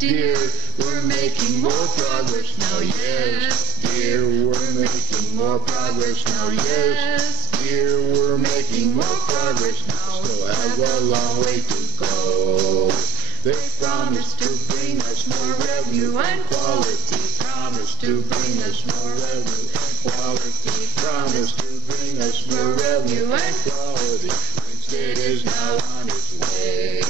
dear, we're making more progress now, yes, dear, we're making more progress now, yes, dear, we're making more progress now, still have a long way to go. They promised to bring us more revenue and quality, promised to bring us more revenue and quality, promised to bring us more revenue and quality. Instead is now on its way.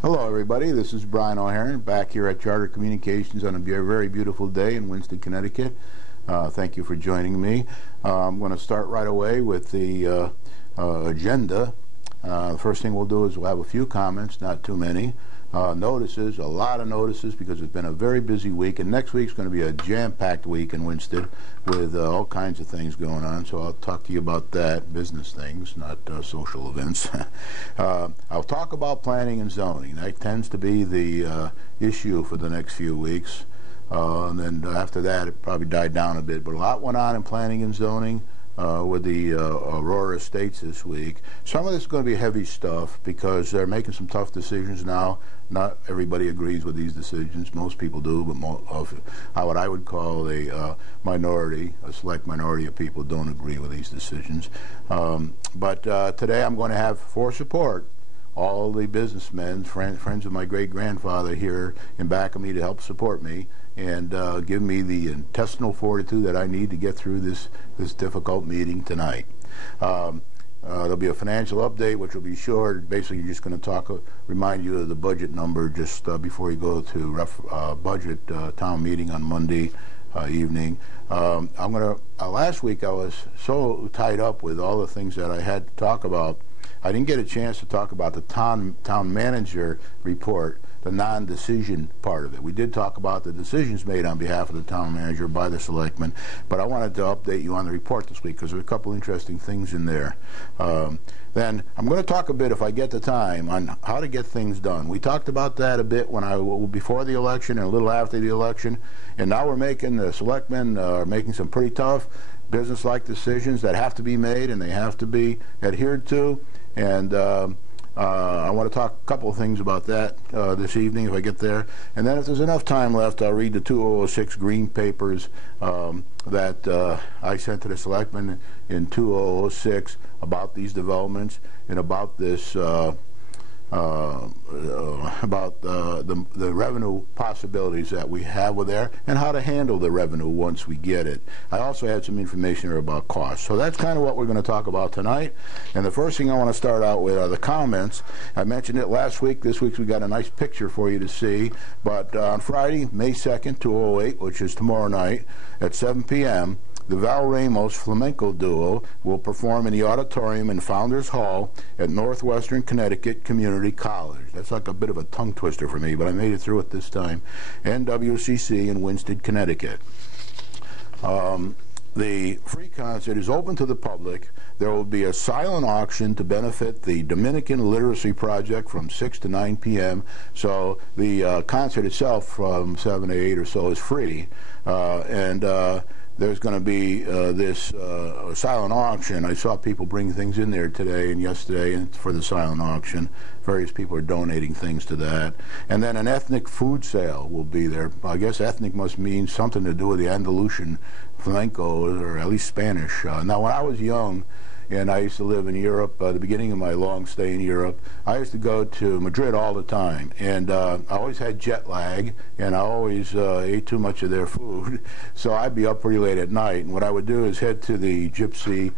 Hello everybody, this is Brian O'Haron back here at Charter Communications on a very beautiful day in Winston, Connecticut. Thank you for joining me. I'm going to start right away with the agenda. The first thing we'll do is we'll have a few comments, not too many. Notices, a lot of notices because it's been a very busy week, and next week's going to be a jam-packed week in Winston with all kinds of things going on, so I'll talk to you about that, business things, not social events. I'll talk about planning and zoning. That tends to be the issue for the next few weeks, and then after that it probably died down a bit, but a lot went on in planning and zoning with the Aurora Estates this week. Some of this is going to be heavy stuff because they're making some tough decisions now. Not everybody agrees with these decisions. Most people do, but what I would call a minority, a select minority of people don't agree with these decisions. But today I'm going to have for support all the businessmen, friends of my great-grandfather here in back of me to help support me and give me the intestinal fortitude that I need to get through this difficult meeting tonight. There'll be a financial update, which will be short. Basically, just going to remind you of the budget number just before you go to budget town meeting on Monday evening. Last week I was so tied up with all the things that I had to talk about, I didn't get a chance to talk about the town manager report, the non-decision part of it. We did talk about the decisions made on behalf of the town manager by the selectmen, but I wanted to update you on the report this week because there are a couple interesting things in there. Then I'm going to talk a bit, if I get the time, on how to get things done. We talked about that a bit before the election and a little after the election, and now the selectmen are making some pretty tough business-like decisions that have to be made and they have to be adhered to. And I want to talk a couple of things about that this evening if I get there. And then if there's enough time left, I'll read the 2006 green papers that I sent to the selectmen in 2006 about these developments and about this about the revenue possibilities that we have with there and how to handle the revenue once we get it. I also had some information about costs. So that's kind of what we're going to talk about tonight. And the first thing I want to start out with are the comments. I mentioned it last week. This week we got a nice picture for you to see. But on Friday, May 2nd, 2008, which is tomorrow night at 7 p.m., the Val Ramos Flamenco Duo will perform in the auditorium in Founders Hall at Northwestern Connecticut Community College. That's like a bit of a tongue twister for me, but I made it through it this time. NWCC in Winston, Connecticut. The free concert is open to the public. There will be a silent auction to benefit the Dominican Literacy Project from 6 to 9 p.m. So the concert itself from 7 to 8 or so is free. There's going to be this silent auction. I saw people bring things in there today and yesterday and for the silent auction. Various people are donating things to that. And then an ethnic food sale will be there. I guess ethnic must mean something to do with the Andalusian flamenco, or at least Spanish. Now, when I was young, and I used to live in Europe, the beginning of my long stay in Europe, I used to go to Madrid all the time, and I always had jet lag, and I always ate too much of their food, so I'd be up pretty late at night, and what I would do is head to the gypsy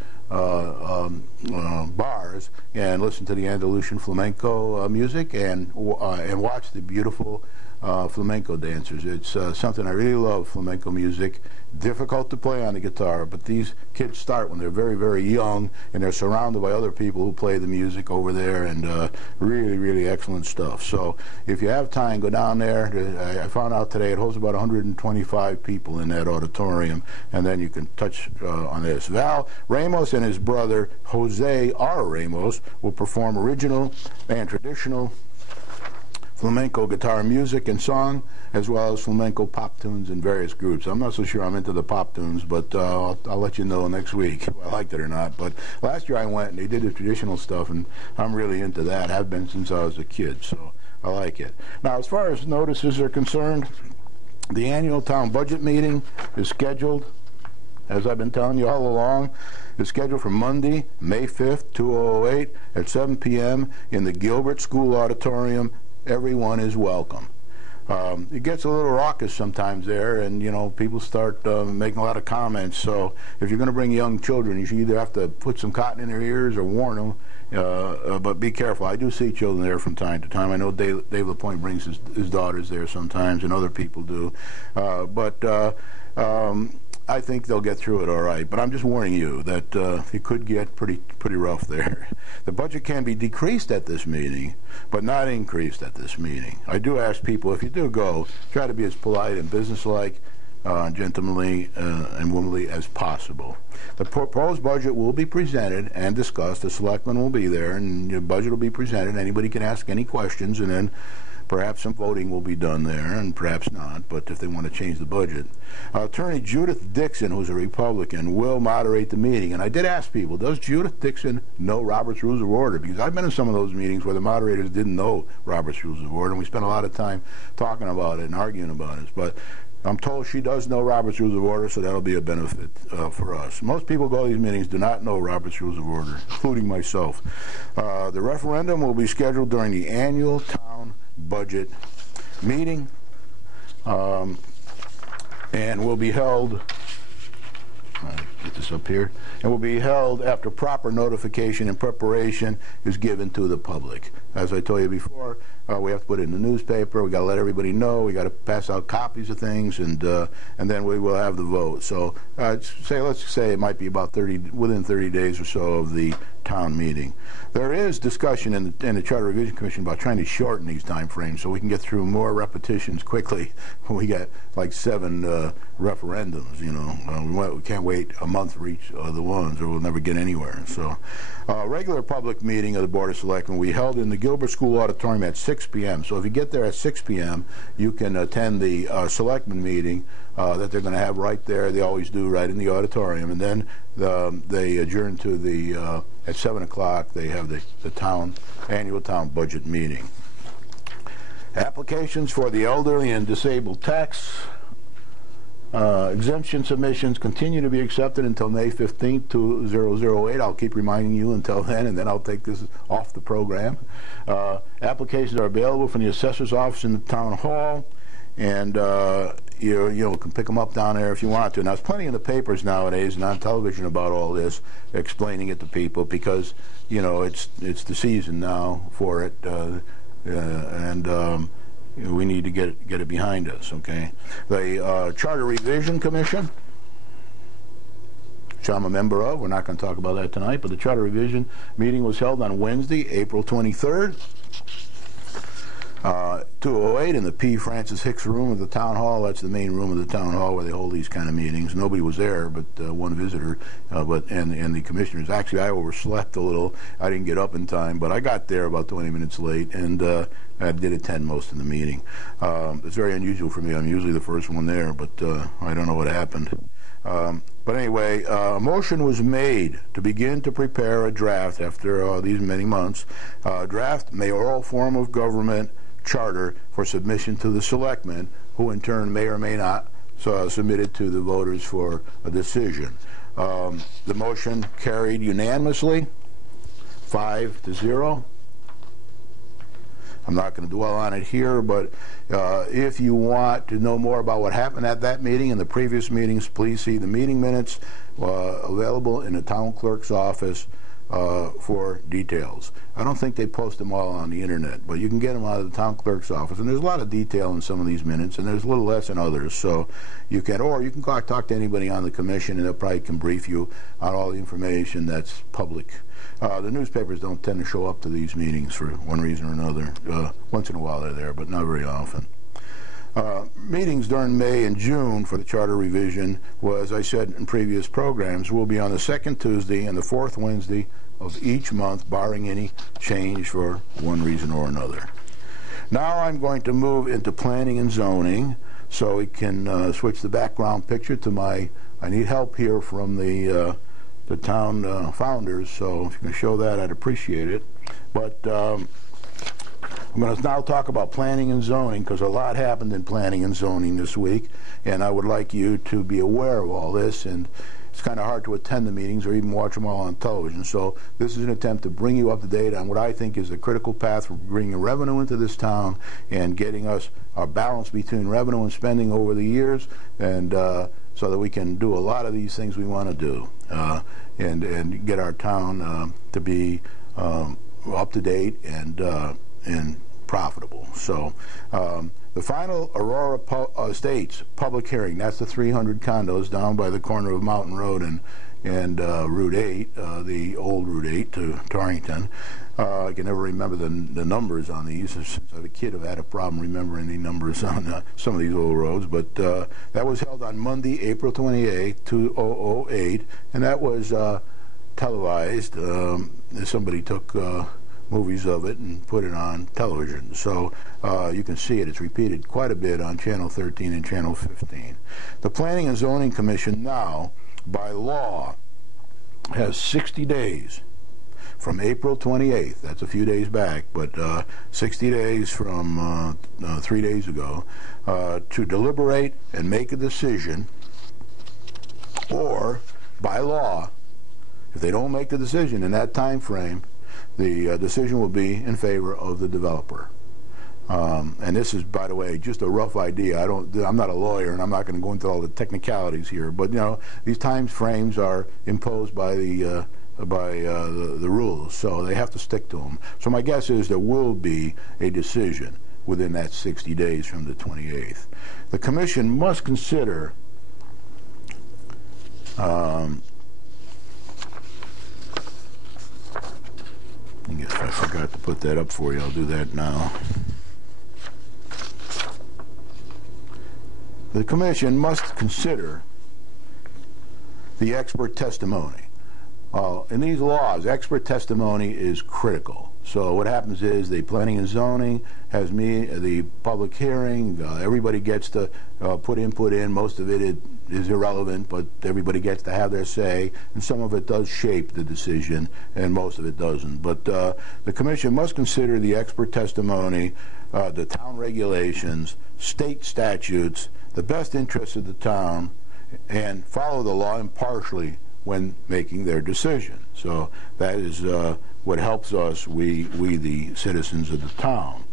bars and listen to the Andalusian flamenco music and watch the beautiful flamenco dancers. It's something I really love, flamenco music. Difficult to play on the guitar, but these kids start when they're very, very young, and they're surrounded by other people who play the music over there, and really, really excellent stuff. So if you have time, go down there. I found out today it holds about 125 people in that auditorium, and then you can touch on this. Val Ramos and his brother, Jose R. Ramos, will perform original and traditional flamenco guitar music and song, as well as flamenco pop tunes in various groups. I'm not so sure I'm into the pop tunes, but I'll let you know next week if I liked it or not. But last year I went and they did the traditional stuff, and I'm really into that. Have been since I was a kid, so I like it. Now, as far as notices are concerned, the annual town budget meeting is scheduled, as I've been telling you all along, is scheduled for Monday, May 5th, 2008, at 7 p.m. in the Gilbert School Auditorium. Everyone is welcome. It gets a little raucous sometimes there, and you know, people start making a lot of comments. So if you're going to bring young children, you should either have to put some cotton in their ears or warn them. But be careful. I do see children there from time to time. I know Dave LaPointe brings his daughters there sometimes, and other people do. I think they'll get through it all right, but I'm just warning you that it could get pretty rough there. The budget can be decreased at this meeting, but not increased at this meeting. I do ask people, if you do go, try to be as polite and businesslike, gentlemanly, and womanly as possible. The proposed budget will be presented and discussed. The selectmen will be there, and your budget will be presented. Anybody can ask any questions, and then perhaps some voting will be done there, and perhaps not, but if they want to change the budget. Attorney Judith Dixon, who's a Republican, will moderate the meeting. And I did ask people, does Judith Dixon know Robert's Rules of Order? Because I've been in some of those meetings where the moderators didn't know Robert's Rules of Order, and we spent a lot of time talking about it and arguing about it. But I'm told she does know Robert's Rules of Order, so that'll be a benefit for us. Most people who go to these meetings do not know Robert's Rules of Order, including myself. The referendum will be scheduled during the annual town budget meeting, and will be held, get this up here, and will be held after proper notification and preparation is given to the public. As I told you before, we have to put it in the newspaper. We got to let everybody know. We got to pass out copies of things, and then we will have the vote. So let's say it might be about within 30 days or so of the town meeting. There is discussion in the Charter Revision Commission about trying to shorten these time frames so we can get through more repetitions quickly when we get like 7 referendums. You know, we can't wait a month for each of the ones, or we'll never get anywhere. So, regular public meeting of the Board of Selectmen will be held in the Gilbert School Auditorium at 6 p.m. So if you get there at 6 p.m., you can attend the Selectmen meeting that they're going to have right there. They always do, right in the auditorium, and then they adjourn to the at 7 o'clock. They have the annual town budget meeting. Applications for the elderly and disabled tax exemption submissions continue to be accepted until May 15th, 2008. I'll keep reminding you until then, and then I'll take this off the program. Applications are available from the assessor's office in the town hall, and you can pick them up down there if you want to. Now, there's plenty in the papers nowadays and on television about all this, explaining it to people, because you know it's the season now for it, we need to get it behind us. Okay, the Charter Revision Commission which I'm a member of. We're not going to talk about that tonight, but the Charter Revision meeting was held on Wednesday, April 23rd, 208 in the P. Francis Hicks room of the Town Hall. That's the main room of the Town Hall where they hold these kind of meetings. Nobody was there but one visitor and the commissioners. Actually, I overslept a little. I didn't get up in time, but I got there about 20 minutes late, and I did attend most of the meeting. It's very unusual for me. I'm usually the first one there, but I don't know what happened. But anyway, a motion was made to begin to prepare a draft after these many months, draft mayoral form of government charter for submission to the selectmen, who in turn may or may not submit it to the voters for a decision. The motion carried unanimously, 5-0. I'm not going to dwell on it here, but if you want to know more about what happened at that meeting and the previous meetings, please see the meeting minutes available in the town clerk's office for details. I don't think they post them all on the internet, but you can get them out of the town clerk's office, and there's a lot of detail in some of these minutes, and there's a little less in others. So you can, or you can talk to anybody on the commission, and they probably can brief you on all the information that's public. The newspapers don't tend to show up to these meetings for one reason or another. Once in a while they're there, but not very often. Meetings during May and June for the Charter Revision, as I said in previous programs, will be on the second Tuesday and the fourth Wednesday of each month, barring any change for one reason or another. Now I'm going to move into planning and zoning, so we can switch the background picture to I need help here from the town founders, so if you can show that, I'd appreciate it. But I'm going to now talk about planning and zoning, because a lot happened in planning and zoning this week, and I would like you to be aware of all this. And it's kind of hard to attend the meetings or even watch them all on television. So this is an attempt to bring you up to date on what I think is a critical path for bringing revenue into this town and getting us our balance between revenue and spending over the years, and so that we can do a lot of these things we want to do and get our town to be up to date and profitable. So the final Aurora Estates public hearing, that's the 300 condos down by the corner of Mountain Road and Route 8, the old Route 8 to Torrington. I can never remember the numbers on these. Since I was a kid, I've had a problem remembering the numbers on some of these old roads. But that was held on Monday, April 28, 2008, and that was televised. Somebody took movies of it and put it on television. So you can see it. It's repeated quite a bit on Channel 13 and Channel 15. The Planning and Zoning Commission now, by law, has 60 days from April 28th, that's a few days back, but 60 days from 3 days ago, to deliberate and make a decision, or by law, if they don't make the decision in that time frame, the decision will be in favor of the developer. And this is, by the way, just a rough idea. I'm not a lawyer, and I'm not going to go into all the technicalities here. But these time frames are imposed by the rules, so they have to stick to them. So my guess is there will be a decision within that 60 days from the 28th. The Commission must consider I guess I forgot to put that up for you. I'll do that now. The Commission must consider the expert testimony. In these laws, expert testimony is critical. So what happens is the Planning and Zoning has the public hearing. Everybody gets to put input in. Most of it is irrelevant, but everybody gets to have their say. And some of it does shape the decision, and most of it doesn't. But the Commission must consider the expert testimony, the town regulations, state statutes, the best interests of the town, and follow the law impartially when making their decision. So that is what helps us, we the citizens of the town.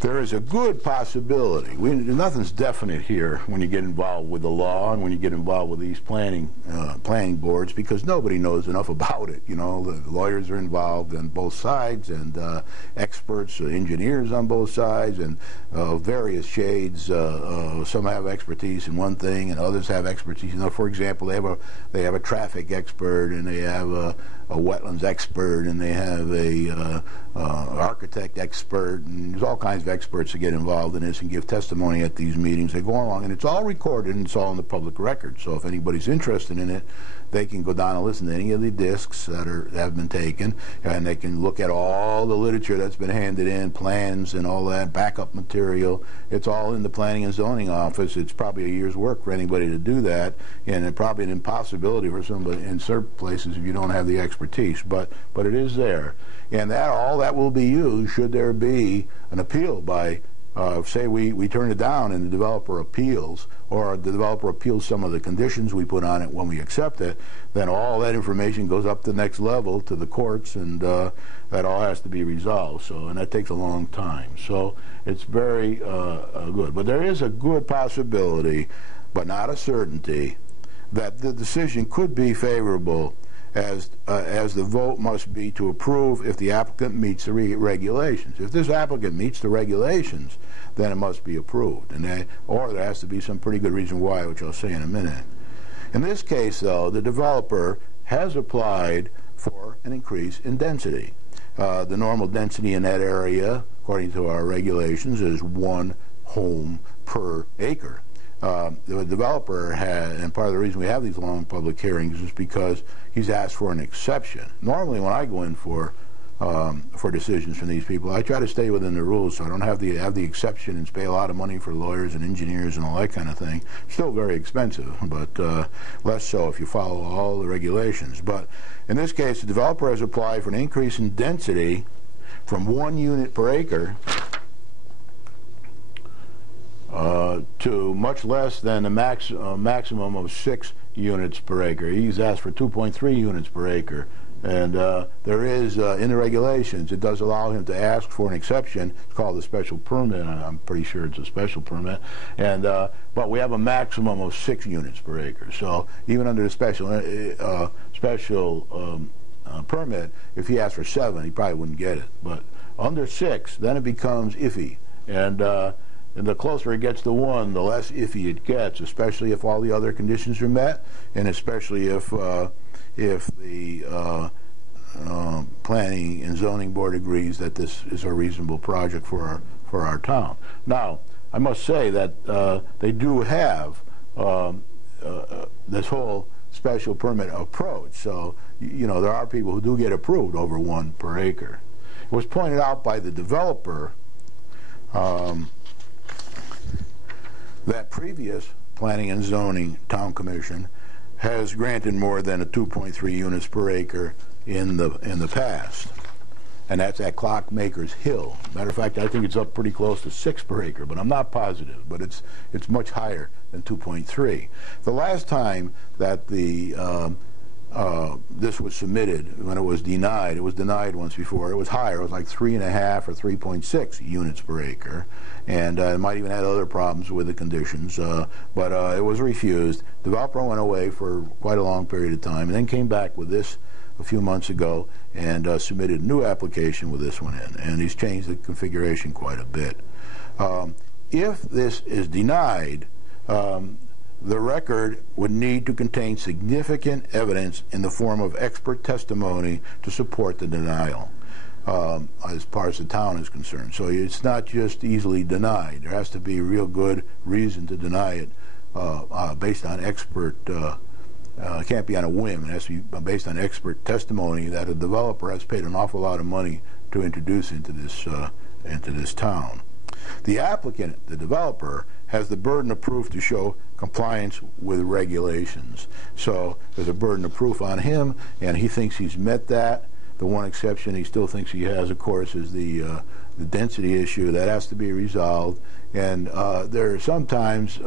There is a good possibility. Nothing's definite here when you get involved with the law and when you get involved with these planning boards, because nobody knows enough about it. You know, the lawyers are involved on both sides, and experts, engineers on both sides, and various shades. Some have expertise in one thing, and others have expertise. You know, for example, they have a traffic expert, and they have a wetlands expert, and they have a architect expert, and there's all kinds of experts that get involved in this and give testimony at these meetings. They go along, and it's all recorded, and it's all in the public record. So if anybody's interested in it, they can go down and listen to any of the discs that have been taken, and they can look at all the literature that's been handed in, plans and all that, backup material. It's all in the Planning and Zoning Office. It's probably a year's work for anybody to do that, and it's probably an impossibility for somebody in certain places if you don't have the expertise. But it is there. And all that will be used should there be an appeal by, say we turn it down and the developer appeals, or the developer appeals some of the conditions we put on it when we accept it, then all that information goes up to the next level to the courts, and that all has to be resolved. So, and that takes a long time. So it's very good. But there is a good possibility, but not a certainty, that the decision could be favorable, as the vote must be to approve if the applicant meets the regulations. If this applicant meets the regulations, then it must be approved, or there has to be some pretty good reason why, which I'll say in a minute. In this case, though, the developer has applied for an increase in density. The normal density in that area, according to our regulations, is 1 home per acre. The developer had, and part of the reason we have these long public hearings is because he's asked for an exception. Normally, when I go in for decisions from these people, I try to stay within the rules, so I don't have the exception and pay a lot of money for lawyers and engineers and all that kind of thing. Still very expensive, but less so if you follow all the regulations. But in this case, the developer has applied for an increase in density from 1 unit per acre to much less than the maximum of 6 units per acre. He's asked for 2.3 units per acre. And there is, in the regulations, it does allow him to ask for an exception. It's called a special permit. I'm pretty sure it's a special permit. And but we have a maximum of 6 units per acre. So even under the special permit, if he asked for 7, he probably wouldn't get it. But under 6, then it becomes iffy. And the closer it gets to 1, the less iffy it gets, especially if all the other conditions are met, and especially if the Planning and Zoning Board agrees that this is a reasonable project for our town. Now, I must say that they do have this whole special permit approach. So, you know, there are people who do get approved over 1 per acre. It was pointed out by the developer that previous Planning and Zoning Town Commission has granted more than a 2.3 units per acre in the past, and that's at Clockmaker's Hill. Matter of fact, I think it's up pretty close to 6 per acre, but I'm not positive. But it's much higher than 2.3. The last time that this was submitted, when it was denied once before. It was higher. It was like 3.5 or 3.6 units per acre, and it might even have other problems with the conditions. But it was refused. Developer went away for quite a long period of time, and then came back with this a few months ago and submitted a new application with this one in, and he's changed the configuration quite a bit. If this is denied, the record would need to contain significant evidence in the form of expert testimony to support the denial, as far as the town is concerned. So it's not just easily denied. There has to be a real good reason to deny it based on expert. It can't be on a whim. It has to be based on expert testimony that a developer has paid an awful lot of money to introduce into this town. The applicant, the developer, has the burden of proof to show compliance with regulations. So there's a burden of proof on him, and he thinks he's met that. The one exception he still thinks he has, of course, is the density issue. That has to be resolved. And there are sometimes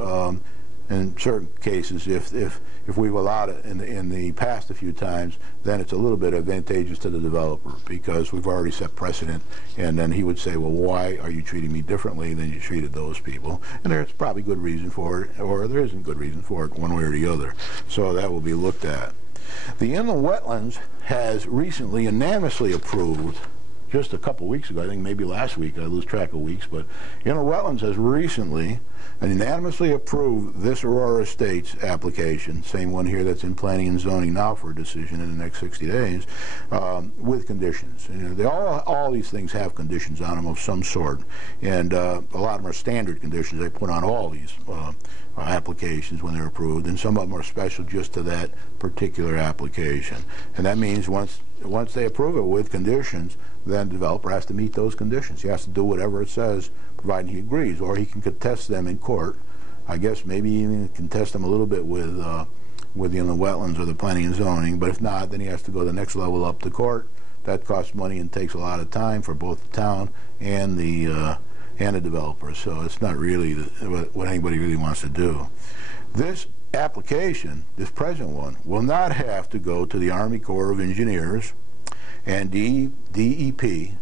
in certain cases, if we've allowed it in the past a few times, then it's a little bit advantageous to the developer because we've already set precedent, and then he would say, well, why are you treating me differently than you treated those people? And there's probably good reason for it, or there isn't good reason for it, one way or the other. So that will be looked at. The inland wetlands has recently unanimously approved, just a couple weeks ago, I think maybe last week, I lose track of weeks, but inland wetlands has recently unanimously approved this Aurora Estates application, same one here that's in planning and zoning now for a decision in the next 60 days, with conditions. You know, all these things have conditions on them of some sort, and a lot of them are standard conditions they put on all these applications when they're approved, and some of them are special just to that particular application. And that means once they approve it with conditions, then the developer has to meet those conditions. He has to do whatever it says, providing he agrees, or he can contest them in court. I guess maybe even contest them a little bit with the inland wetlands or the planning and zoning, but if not, then he has to go the next level up to court. That costs money and takes a lot of time for both the town and the developer, so it's not really what anybody really wants to do. This application, this present one, will not have to go to the Army Corps of Engineers and DEP, the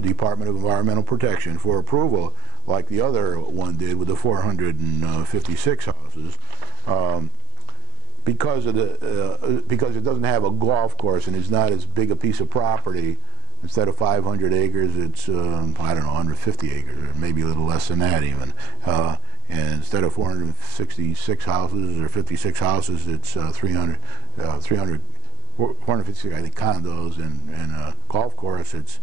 Department of Environmental Protection, for approval like the other one did with the 456 houses, because it doesn't have a golf course and it's not as big a piece of property. Instead of 500 acres, it's, I don't know, 150 acres, or maybe a little less than that even. And instead of 466 houses or 56 houses, it's 456, I think, condos, and a golf course, it's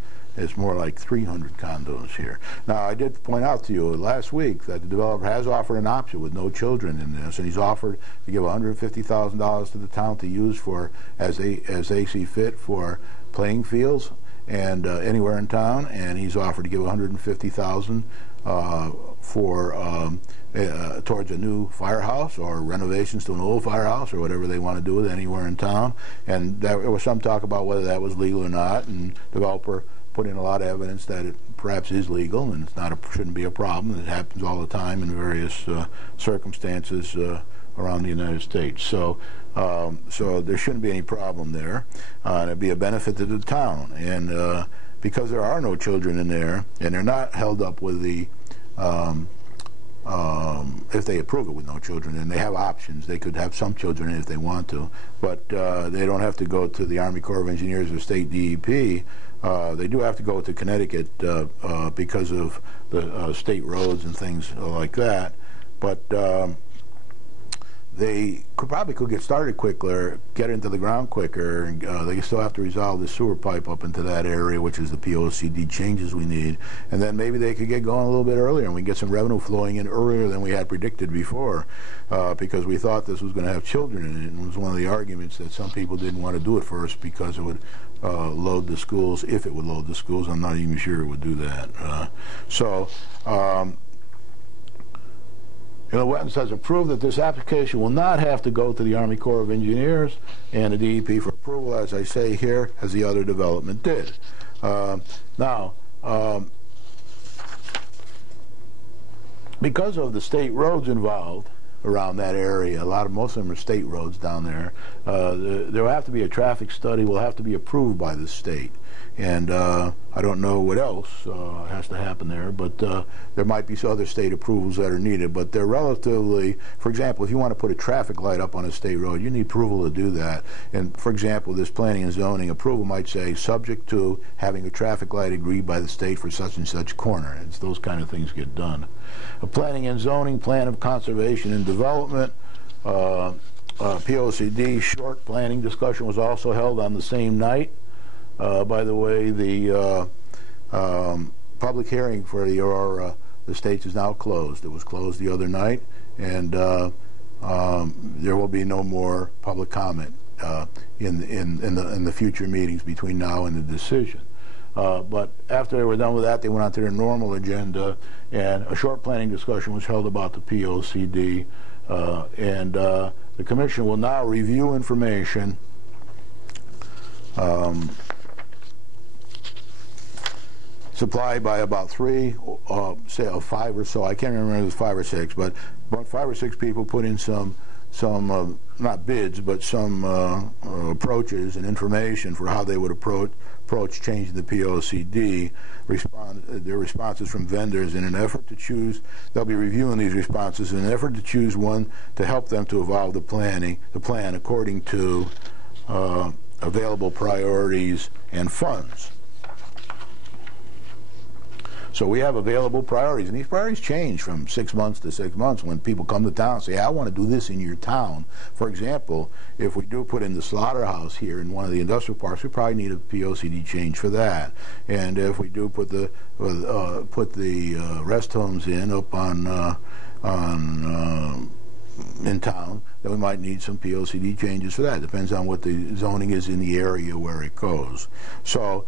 more like 300 condos here. Now, I did point out to you last week that the developer has offered an option with no children in this, and he's offered to give $150,000 to the town to use for, as they see fit, for playing fields and anywhere in town, and he's offered to give $150,000 for towards a new firehouse or renovations to an old firehouse or whatever they want to do with it anywhere in town. And there was some talk about whether that was legal or not, and the developer put in a lot of evidence that it perhaps is legal and it's not shouldn't be a problem. It happens all the time in various circumstances around the United States. So there shouldn't be any problem there, and it'd be a benefit to the town. And because there are no children in there, and they're not held up with the if they approve it with no children, and they have options. They could have some children in if they want to, but they don't have to go to the Army Corps of Engineers or state DEP. They do have to go to Connecticut because of the state roads and things like that, but they probably could get started quicker, get into the ground quicker, and they still have to resolve the sewer pipe up into that area, which is the POCD changes we need, and then maybe they could get going a little bit earlier, and we get some revenue flowing in earlier than we had predicted before, because we thought this was going to have children in it, and it was one of the arguments that some people didn't want to do it first because it would load the schools. If it would load the schools, I'm not even sure it would do that. Inland Wetlands has approved that this application will not have to go to the Army Corps of Engineers and the DEP for approval, as I say here, as the other development did. Because of the state roads involved around that area, most of them are state roads down there, there will have to be a traffic study, will have to be approved by the state. And I don't know what else has to happen there, but there might be some other state approvals that are needed. But they're relatively, for example, if you want to put a traffic light up on a state road, you need approval to do that. And for example, this planning and zoning approval might say, subject to having a traffic light agreed by the state for such and such corner. It's those kind of things get done. A planning and zoning plan of conservation and development, POCD short planning discussion was also held on the same night. By the way, the public hearing for the Aurora Estates is now closed. It was closed the other night, and there will be no more public comment in the future meetings between now and the decision. But after they were done with that, they went on to their normal agenda, and a short planning discussion was held about the POCD, and the Commission will now review information supplied by about three, say 5 or so. I can't remember if it was 5 or 6, but about 5 or 6 people put in some not bids, but some approaches and information for how they would approach changing the POCD. Their responses from vendors in an effort to choose. They'll be reviewing these responses in an effort to choose one to help them to evolve the plan according to available priorities and funds. So we have available priorities, and these priorities change from 6 months to 6 months when people come to town and say, I want to do this in your town. For example, if we do put in the slaughterhouse here in one of the industrial parks, we probably need a POCD change for that. And if we do put the rest homes in up in town, then we might need some POCD changes for that. Depends on what the zoning is in the area where it goes. So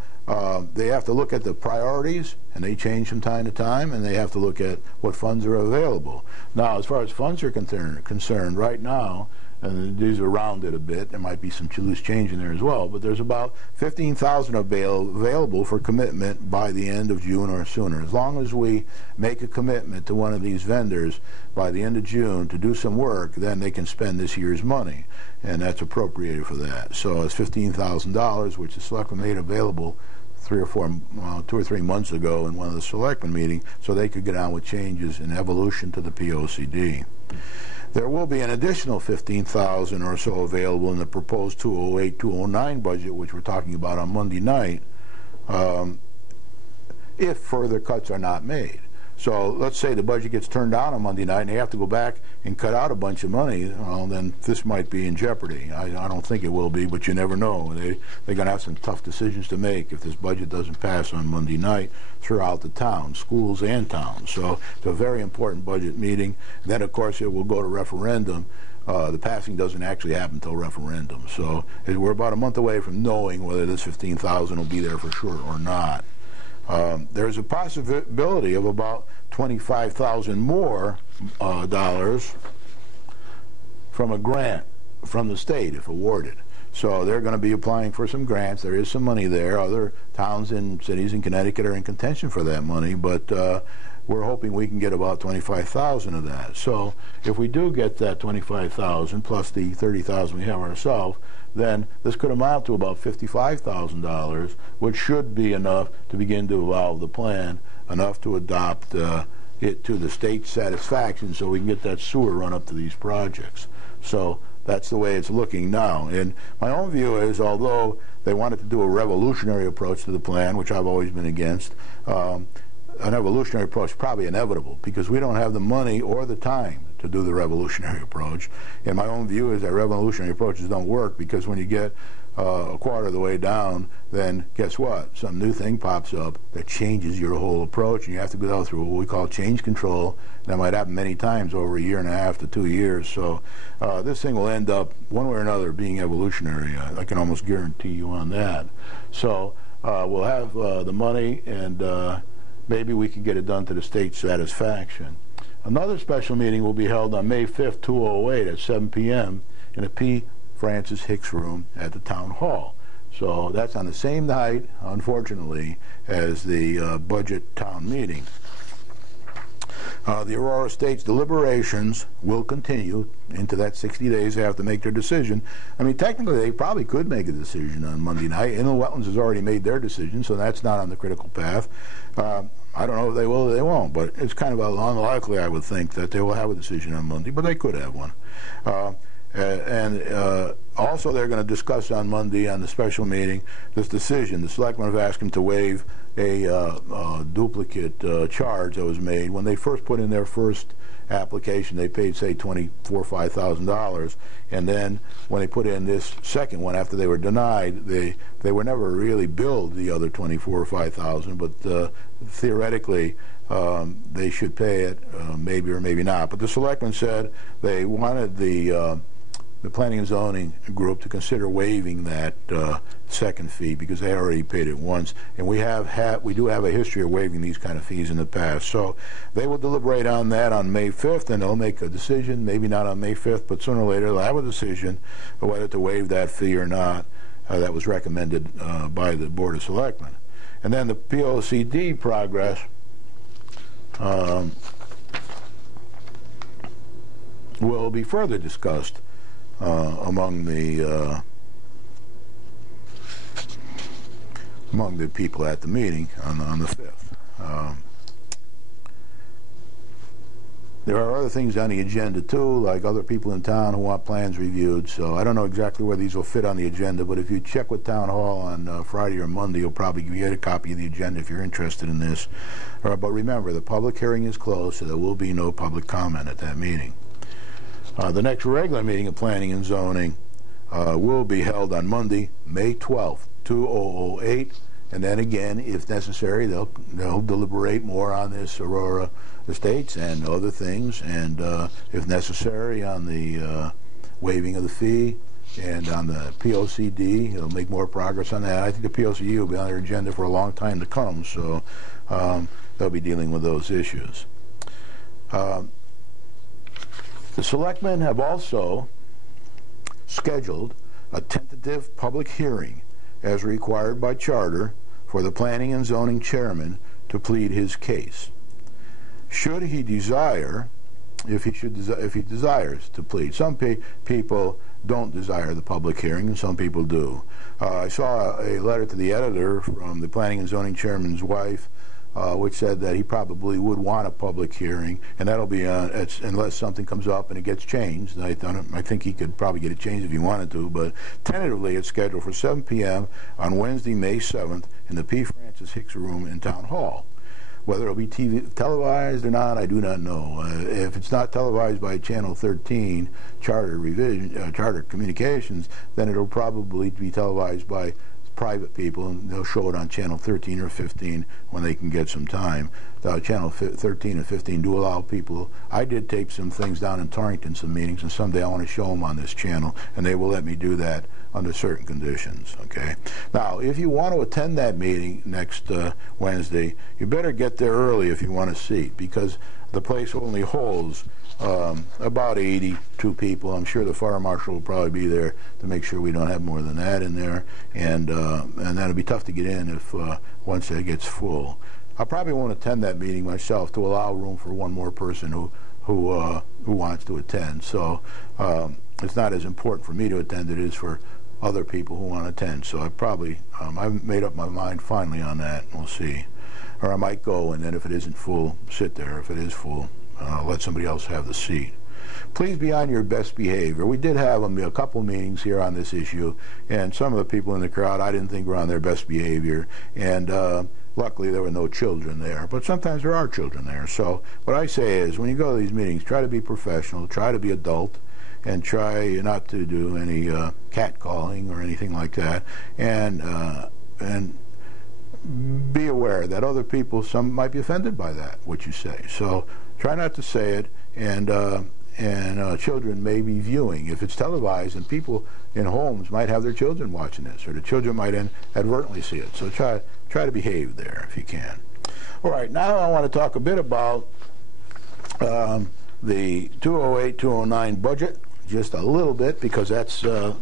they have to look at the priorities, and they change from time to time, and they have to look at what funds are available. Now, as far as funds are concerned right now, and these are rounded a bit, there might be some loose change in there as well, but there's about $15,000 available for commitment by the end of June or sooner. As long as we make a commitment to one of these vendors by the end of June to do some work, then they can spend this year's money, and that's appropriated for that. So it's $15,000, which the selectmen made available 2 or 3 months ago in one of the selectmen meetings, so they could get on with changes and evolution to the POCD. There will be an additional $15,000 or so available in the proposed 208-209 budget, which we're talking about on Monday night, if further cuts are not made. So let's say the budget gets turned down on Monday night and they have to go back and cut out a bunch of money, well, then this might be in jeopardy. I don't think it will be, but you never know. They're going to have some tough decisions to make if this budget doesn't pass on Monday night throughout the town, schools and towns. So it's a very important budget meeting. And then, of course, it will go to referendum. The passing doesn't actually happen until referendum. So we're about a month away from knowing whether this $15,000 will be there for sure or not. There's a possibility of about $25,000 more dollars from a grant from the state if awarded. So they're going to be applying for some grants. There is some money there. Other towns and cities in Connecticut are in contention for that money, but we're hoping we can get about $25,000 of that. So if we do get that $25,000 plus the $30,000 we have ourselves, then this could amount to about $55,000, which should be enough to begin to evolve the plan, enough to adopt it to the state's satisfaction so we can get that sewer run up to these projects. So that's the way it's looking now. And my own view is, although they wanted to do a revolutionary approach to the plan, which I've always been against, an evolutionary approach is probably inevitable because we don't have the money or the time to do the revolutionary approach. And my own view is that revolutionary approaches don't work because when you get a quarter of the way down, then guess what? Some new thing pops up that changes your whole approach, and you have to go through what we call change control. That might happen many times over 1.5 to 2 years. So this thing will end up, one way or another, being evolutionary. I can almost guarantee you on that. So we'll have the money, and maybe we can get it done to the state's satisfaction. Another special meeting will be held on May 5th, 2008 at 7 p.m. in the P. Francis Hicks room at the Town Hall. So that's on the same night, unfortunately, as the budget town meeting. The Aurora State's deliberations will continue into that 60 days. They have to make their decision. I mean, technically, they probably could make a decision on Monday night. Inland Wetlands has already made their decision, so that's not on the critical path. I don't know if they will or they won't, but it's kind of unlikely, I would think, that they will have a decision on Monday, but they could have one. Also, they're going to discuss on Monday on the special meeting this decision. The selectmen have asked them to waive a duplicate charge that was made. When they first put in their first application, they paid, say, $24,000 or $25,000, and then when they put in this second one after they were denied, they were never really billed the other $24,000 or $25,000, but theoretically they should pay it, maybe or maybe not. But the selectmen said they wanted the Planning and Zoning group to consider waiving that second fee because they already paid it once, and we do have a history of waiving these kind of fees in the past. So they will deliberate on that on May 5th, and they'll make a decision. Maybe not on May 5th, but sooner or later they'll have a decision of whether to waive that fee or not. That was recommended by the Board of Selectmen. And then the POCD progress will be further discussed among the people at the meeting on the 5th. There are other things on the agenda too, like other people in town who want plans reviewed. So I don't know exactly where these will fit on the agenda, but if you check with Town Hall on Friday or Monday, you'll probably get a copy of the agenda if you're interested in this. But remember, the public hearing is closed, so there will be no public comment at that meeting. The next regular meeting of Planning and Zoning will be held on Monday, May 12th, 2008. And then again, if necessary, they'll deliberate more on this Aurora Estates and other things, and if necessary, on the waiving of the fee and on the POCD. They'll make more progress on that. I think the POCD will be on their agenda for a long time to come, so they'll be dealing with those issues. The selectmen have also scheduled a tentative public hearing as required by charter for the Planning and Zoning chairman to plead his case. Should he desire, if he desires to plead. Some people don't desire the public hearing, and some people do. I saw a letter to the editor from the Planning and Zoning chairman's wife, which said that he probably would want a public hearing, and that'll be unless something comes up and it gets changed. I think he could probably get it changed if he wanted to, but tentatively it's scheduled for 7 p.m. on Wednesday, May 7th in the P. Francis Hicks Room in Town Hall. Whether it'll be televised or not, I do not know. If it's not televised by Channel 13, Charter Communications, then it'll probably be televised by private people, and they'll show it on Channel 13 or 15 when they can get some time. Channel 13 and 15 do allow people. I did tape some things down in Torrington, some meetings, and someday I want to show them on this channel, and they will let me do that under certain conditions. Okay. Now, if you want to attend that meeting next Wednesday, you better get there early if you want a seat, because the place only holds about 82 people. I'm sure the fire marshal will probably be there to make sure we don't have more than that in there, and that'll be tough to get in if once it gets full. I probably won't attend that meeting myself to allow room for one more person who wants to attend. So it's not as important for me to attend as it is for other people who want to attend. So I've made up my mind finally on that. We'll see. Or I might go, and then if it isn't full, sit there. If it is full, let somebody else have the seat. Please be on your best behavior. We did have a couple meetings here on this issue, and some of the people in the crowd I didn't think were on their best behavior, and luckily there were no children there, but sometimes there are children there. So what I say is, when you go to these meetings, try to be professional, try to be adult, and try not to do any catcalling or anything like that, and be aware that other people, some might be offended by that, what you say. So try not to say it, and children may be viewing. If it's televised, and people in homes might have their children watching this, or the children might inadvertently see it. So try to behave there if you can. All right, now I want to talk a bit about the 2008-2009 budget, just a little bit, because that's the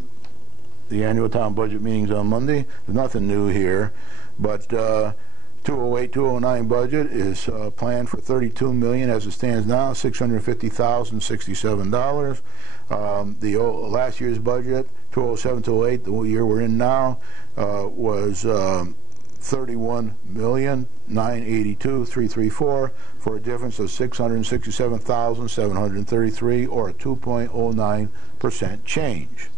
annual town budget meetings on Monday. There's nothing new here, but 2008-2009 budget is planned for $32 million as it stands now, $650,067. The last year's budget, 2007-2008, the year we're in now, was $31,982,334 for a difference of $667,733, or a 2.09% change.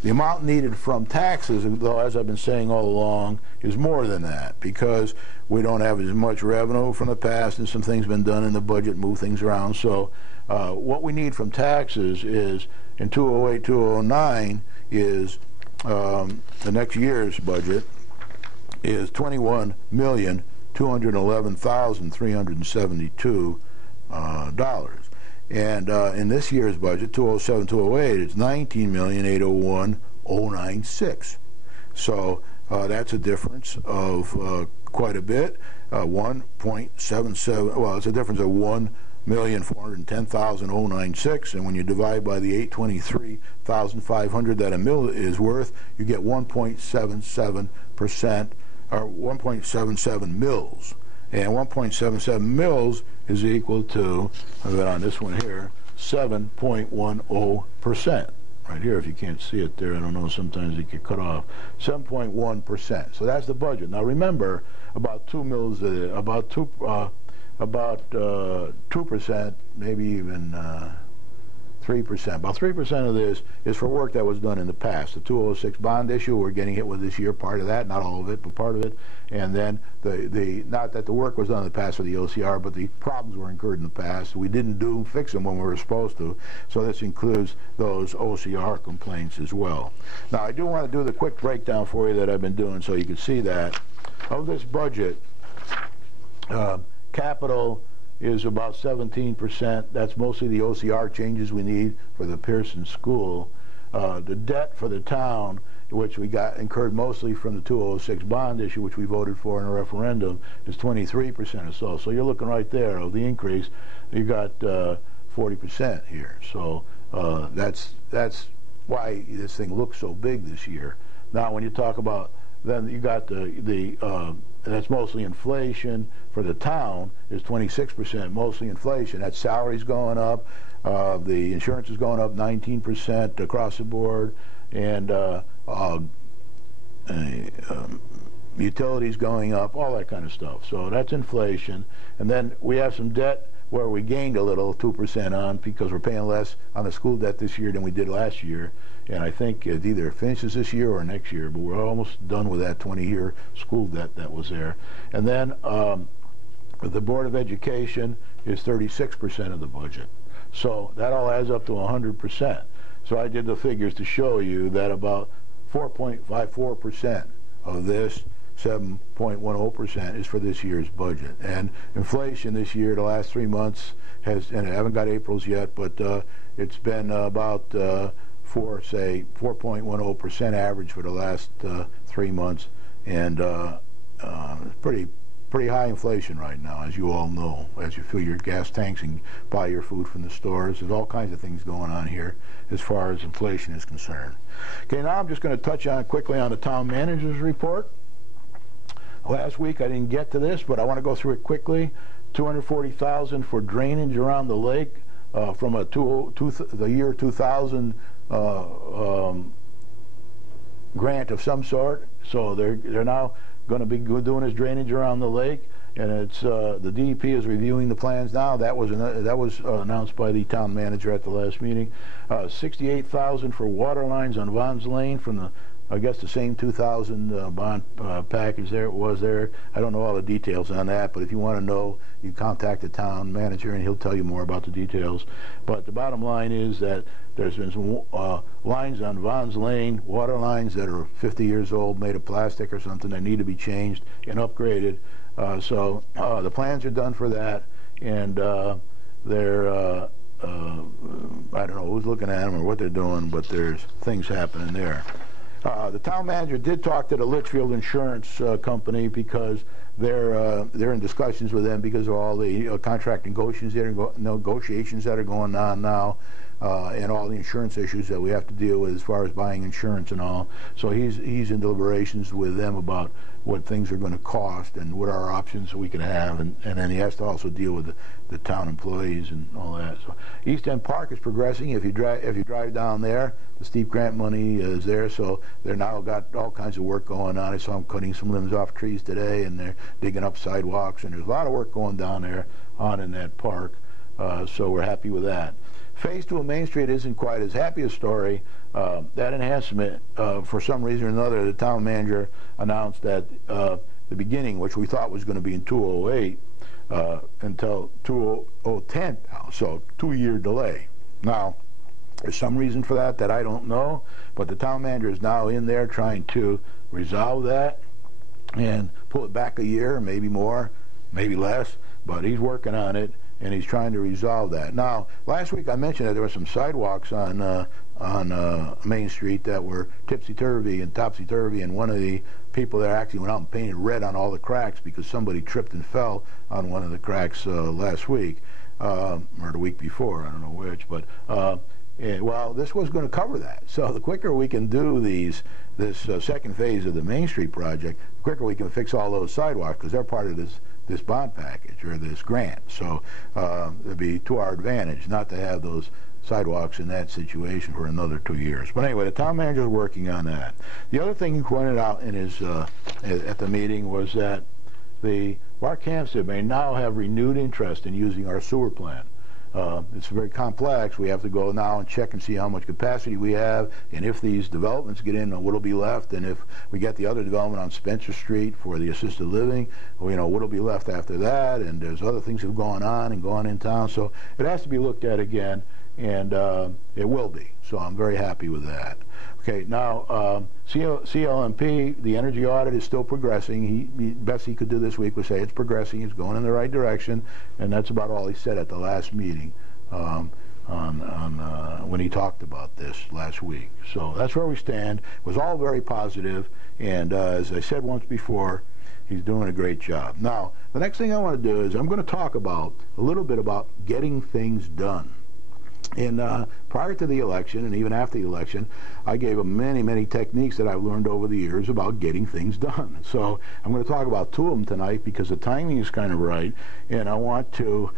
The amount needed from taxes, though, as I've been saying all along, is more than that, because we don't have as much revenue from the past, and some things have been done in the budget, move things around. So what we need from taxes is, in 2008-2009, is the next year's budget is $21,211,372. And in this year's budget, 2007-2008, it's $19,801,096. So that's a difference of quite a bit, 1.77. Well, it's a difference of 1,410,096, and when you divide by the 823,500 that a mill is worth, you get 1.77% are 1.77 mils. And 1.77 mils is equal to, I've got on this one here, 7.10%. Right here, if you can't see it there, I don't know, sometimes it get cut off. 7.1%. So that's the budget. Now remember, about 2 mils, about 2%, maybe even 3%. About 3% of this is for work that was done in the past. The 206 bond issue, we're getting hit with this year, part of that, not all of it, but part of it. And then not that the work was done in the past for the OCR, but the problems were incurred in the past. We didn't fix them when we were supposed to. So this includes those OCR complaints as well. Now I do want to do the quick breakdown for you that I've been doing so you can see that. Of this budget, capital is about 17%. That's mostly the OCR changes we need for the Pearson School. The debt for the town, which we got incurred mostly from the 206 bond issue, which we voted for in a referendum, is 23% or so. So you're looking right there of the increase. You got 40% here. So that's why this thing looks so big this year. Now, when you talk about, then you got that's mostly inflation for the town is 26%, mostly inflation. That's salaries going up, the insurance is going up 19% across the board, and utilities going up, all that kind of stuff. So that's inflation. And then we have some debt where we gained a little, 2% on, because we're paying less on the school debt this year than we did last year. And I think it either finishes this year or next year, but we're almost done with that 20-year school debt that was there. And then the Board of Education is 36% of the budget. So that all adds up to 100%. So I did the figures to show you that about 4.54% of this 7.10% is for this year's budget. And inflation this year, the last 3 months, has, and I haven't got April's yet, but it's been about 4.10% average for the last 3 months, and pretty high inflation right now, as you all know, as you fill your gas tanks and buy your food from the stores. There's all kinds of things going on here as far as inflation is concerned. Okay, now I'm just going to touch on quickly on the town manager's report. Last week I didn't get to this, but I want to go through it quickly. $240,000 for drainage around the lake from the year 2000 grant of some sort. So they're now going to be doing this drainage around the lake, and it's the DEP is reviewing the plans now. That was announced by the town manager at the last meeting. $68,000 for water lines on Vons Lane from the, I guess, the same 2000 bond package there. It was there. I don't know all the details on that, but if you want to know, you contact the town manager and he'll tell you more about the details. But the bottom line is that there's been some lines on Vons Lane, water lines that are 50 years old, made of plastic or something, that need to be changed and upgraded. So the plans are done for that, and they're I don't know who's looking at them or what they're doing, but there's things happening there. The town manager did talk to the Litchfield Insurance Company, because they're in discussions with them because of all the contract negotiations that are going on now, and all the insurance issues that we have to deal with as far as buying insurance and all. So he's in deliberations with them about what things are going to cost and what our options we can have, and then he has to also deal with the town employees and all that. So East End Park is progressing. If you drive down there, the steep grant money is there, so they're now got all kinds of work going on. I saw them cutting some limbs off trees today, and they're digging up sidewalks, and there's a lot of work going down there in that park. So we're happy with that. Phase 2 of Main Street isn't quite as happy a story. That enhancement, for some reason or another, the town manager announced that the beginning, which we thought was going to be in 2008, until 2010, so 2-year delay. Now, there's some reason for that I don't know, but the town manager is now in there trying to resolve that and pull it back a year, maybe more, maybe less, but he's working on it, and he's trying to resolve that. Now, last week I mentioned that there were some sidewalks on Main Street that were tipsy-turvy and topsy-turvy, and one of the people there actually went out and painted red on all the cracks because somebody tripped and fell on one of the cracks last week, or the week before, I don't know which, but Well, this was going to cover that. So the quicker we can do this second phase of the Main Street project, the quicker we can fix all those sidewalks, because they're part of this bond package or this grant. So it'd be to our advantage not to have those sidewalks in that situation for another 2 years. But anyway, the town manager is working on that. The other thing he pointed out in his at the meeting was that the Barkhamsted may now have renewed interest in using our sewer plant. It's very complex. We have to go now and check and see how much capacity we have, and if these developments get in, what'll be left, and if we get the other development on Spencer Street for the assisted living, what'll be left after that, and there's other things that have gone on and gone in town, so it has to be looked at again, and it will be. So I'm very happy with that. Okay, now CLMP, the energy audit is still progressing. Best he could do this week was say it's progressing, it's going in the right direction, and that's about all he said at the last meeting when he talked about this last week. So that's where we stand. It was all very positive, and as I said once before, he's doing a great job. Now, the next thing I want to do is I'm going to talk a little bit about getting things done. And prior to the election, and even after the election, I gave him many, many techniques that I've learned over the years about getting things done. So I'm going to talk about 2 of them tonight because the timing is kind of right, and I want to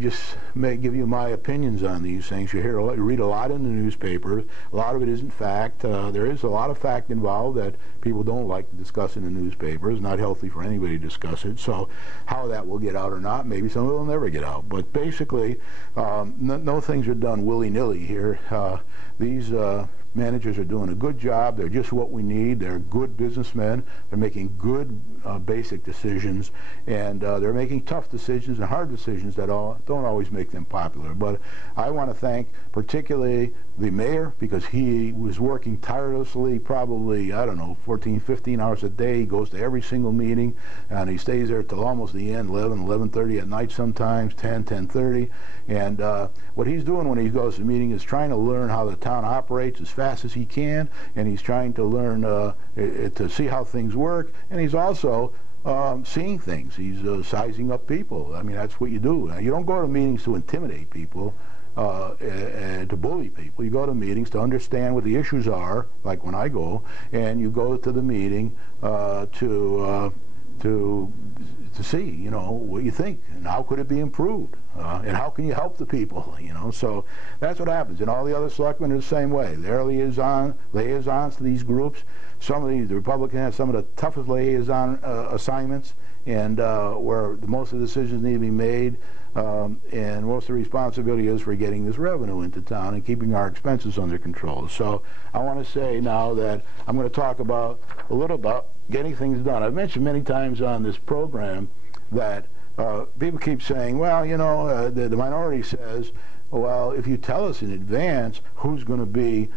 just give you my opinions on these things. You read a lot in the newspapers. A lot of it isn't fact. There is a lot of fact involved that people don't like to discuss in the newspapers. It's not healthy for anybody to discuss it. So how that will get out or not, maybe some of it will never get out. But basically, no things are done willy-nilly here. These managers are doing a good job. They're just what we need. They're good businessmen. They're making good basic decisions, and they're making tough decisions and hard decisions that don't always make them popular. But I want to thank particularly the mayor, because he was working tirelessly, probably, I don't know, 14, 15 hours a day. He goes to every single meeting, and he stays there till almost the end, 11, 11:30 at night sometimes, 10, 10:30. And what he's doing when he goes to the meeting is trying to learn how the town operates as fast as he can, and he's trying to learn to see how things work, and he's also seeing things. He's sizing up people. I mean, that's what you do. You don't go to meetings to intimidate people, and to bully people. You go to meetings to understand what the issues are, like when I go, and you go to the meeting to see, what you think, and how could it be improved, and how can you help the people, So that's what happens. And all the other selectmen are the same way. They're liaisons to these groups. The Republicans have some of the toughest liaison assignments, and where most of the decisions need to be made, and most of the responsibility is for getting this revenue into town and keeping our expenses under control. So I want to say now that I'm going to talk a little about getting things done. I've mentioned many times on this program that people keep saying, well, the minority says, well, if you tell us in advance who's going to be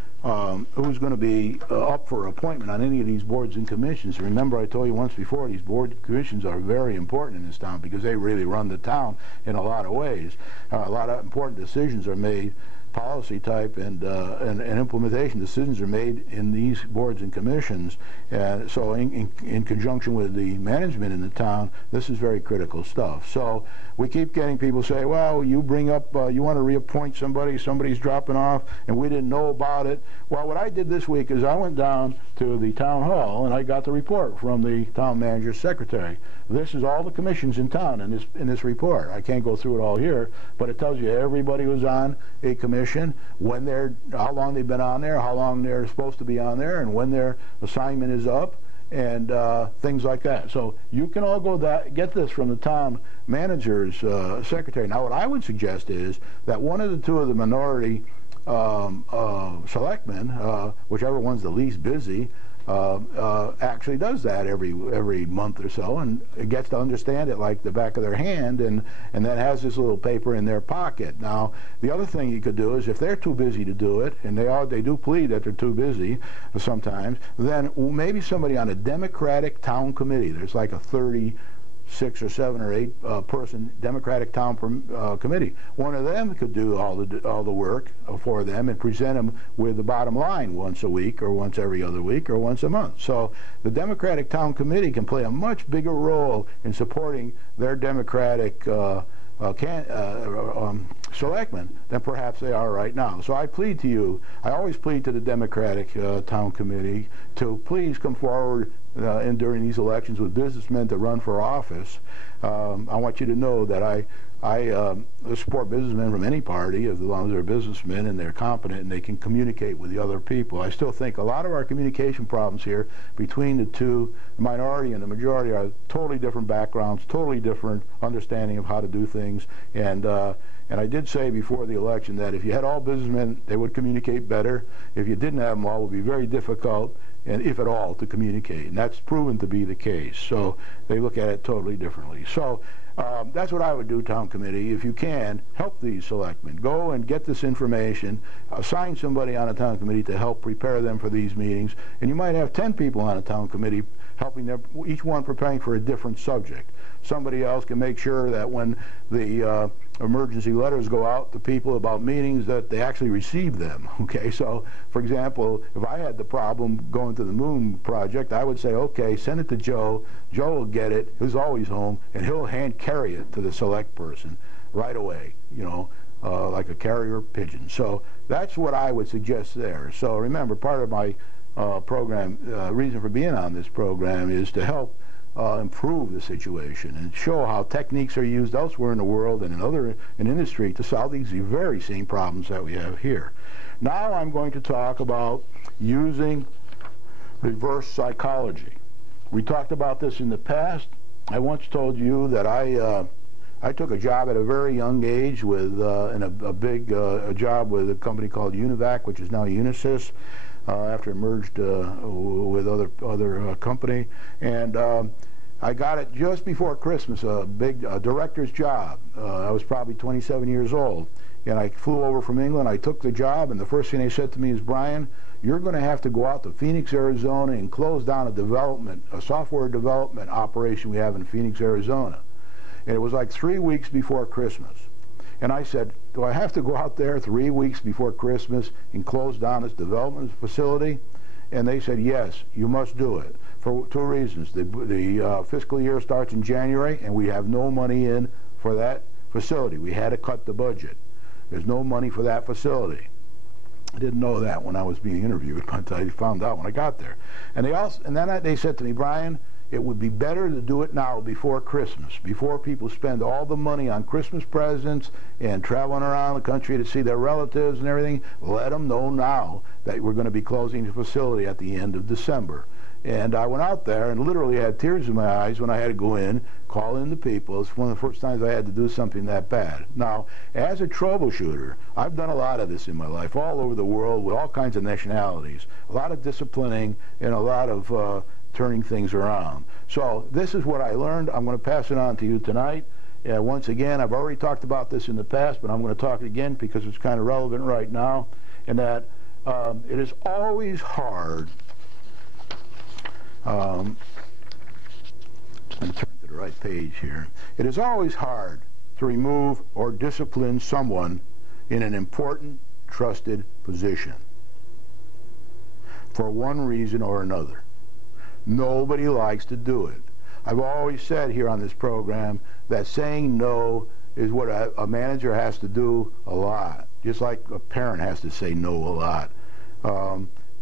up for appointment on any of these boards and commissions. Remember, I told you once before, these board and commissions are very important in this town because they really run the town in a lot of ways. A lot of important decisions are made, policy type and implementation decisions are made in these boards and commissions. And so in conjunction with the management in the town, this is very critical stuff. So we keep getting people say, well, you bring up, you want to reappoint somebody's dropping off, and we didn't know about it. Well, what I did this week is I went down to the town hall, and I got the report from the town manager's secretary. This is all the commissions in town in this report. I can't go through it all here, but it tells you everybody who's on a commission, how long they've been on there, how long they're supposed to be on there, and when their assignment is up, and things like that. So you can all get this from the town manager's secretary. Now, what I would suggest is that one of the two of the minority selectmen, whichever one's the least busy, actually does that every month or so, and it gets to understand it like the back of their hand, and then has this little paper in their pocket. Now, the other thing you could do is if they're too busy to do it, and they do plead that they're too busy sometimes, then maybe somebody on a Democratic town committee, there's like a 36 or 7 or 8 person Democratic town committee. One of them could do all the work for them and present them with the bottom line once a week or once every other week or once a month. So the Democratic town committee can play a much bigger role in supporting their Democratic selectmen than perhaps they are right now. So I plead to you, I always plead to the Democratic Town Committee to please come forward during these elections with businessmen to run for office. I want you to know that I support businessmen from any party as long as they're businessmen and they're competent and they can communicate with the other people. I still think a lot of our communication problems here between the two, the minority and the majority, are totally different backgrounds, totally different understanding of how to do things. And I did say before the election that if you had all businessmen, they would communicate better. If you didn't have them all, it would be very difficult, and if at all, to communicate. And that's proven to be the case. So they look at it totally differently. So that's what I would do, Town Committee. If you can, help these selectmen. Go and get this information. Assign somebody on a Town Committee to help prepare them for these meetings. And you might have 10 people on a Town Committee helping them, each one preparing for a different subject. Somebody else can make sure that when the emergency letters go out to people about meetings, that they actually receive them. Okay, so for example, if I had the problem going to the moon project, I would say, okay, send it to Joe. Joe will get it. He's always home, and he'll hand carry it to the select person right away, you know, like a carrier pigeon. So that's what I would suggest there. So remember, part of my program, reason for being on this program is to help improve the situation and show how techniques are used elsewhere in the world and in industry to solve these very same problems that we have here. Now I'm going to talk about using reverse psychology. We talked about this in the past. I once told you that I took a job at a very young age with a big job with a company called Univac, which is now Unisys, after it merged with other company, and I got it just before Christmas, a big director's job. I was probably 27 years old, and I flew over from England. I took the job, and the first thing they said to me is, Brian, you're going to have to go out to Phoenix, Arizona, and close down a software development operation we have in Phoenix, Arizona. And it was like 3 weeks before Christmas. And I said, do I have to go out there 3 weeks before Christmas and close down this development facility? And they said, yes, you must do it, for two reasons. The fiscal year starts in January, and we have no money in for that facility. We had to cut the budget. There's no money for that facility. I didn't know that when I was being interviewed, but I found out when I got there. And then they said to me, Brian, it would be better to do it now before Christmas, before people spend all the money on Christmas presents and traveling around the country to see their relatives and everything. Let them know now that we're going to be closing the facility at the end of December. And I went out there and literally had tears in my eyes when I had to go in, call in the people. It's one of the first times I had to do something that bad. Now, as a troubleshooter, I've done a lot of this in my life, all over the world, with all kinds of nationalities, a lot of disciplining and a lot of turning things around. So this is what I learned. I'm going to pass it on to you tonight. Once again, I've already talked about this in the past, but I'm going to talk again because it's kind of relevant right now, and that it is always hard. I'm going to turn to the right page here. It is always hard to remove or discipline someone in an important, trusted position for one reason or another. Nobody likes to do it. I've always said here on this program that saying no is what a manager has to do a lot, just like a parent has to say no a lot.